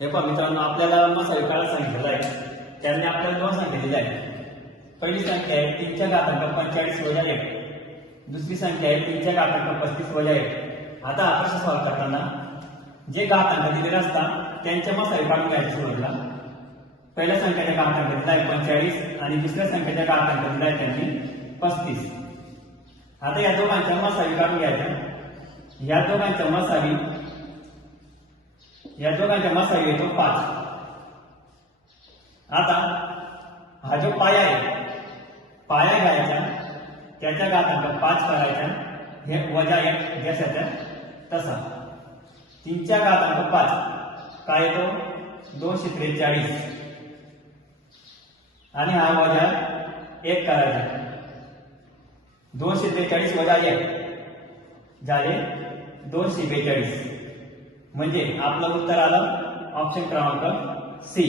हे पहा मित्रांनो आपल्याला मसाले काढा सांगितलेला आहे. त्यांनी आपल्याला दोन संख्या आहे पहिली संख्या आहे तीनच्या घातांक पंचेचाळीस वजा एक. दुसरी संख्या आहे तीनच्या घातांक पस्तीस वजा एक. आता हा सॉल्व करताना जे घातांक दिलेले असतात त्यांच्या मसाले काढून घ्यायचे सुरुवातीला. पहिल्या संख्येच्या घातांक दिला आहे पंचेचाळीस आणि दुसऱ्या संख्येच्या घातांक दिला आहे त्यांनी पस्तीस. आता या दोघांच्या मसावी काढून घ्यायच्या या दोघांच्या मसावी या दोघांच्या मसावी येतो पाच आता हा जो पाया आहे पाया घ्यायचा त्याच्या घातांक पाच करायचा हे वजा एक घ्यायचा तसा तीनच्या घातांक पाच काय येतो दोनशे त्रेचाळीस आणि हा वजा एक करायचा दोनशे त्रेचाळीस वजा एक झाले दोनशे बेचाळीस म्हणजे आपलं उत्तर आलं ऑप्शन क्रमांक सी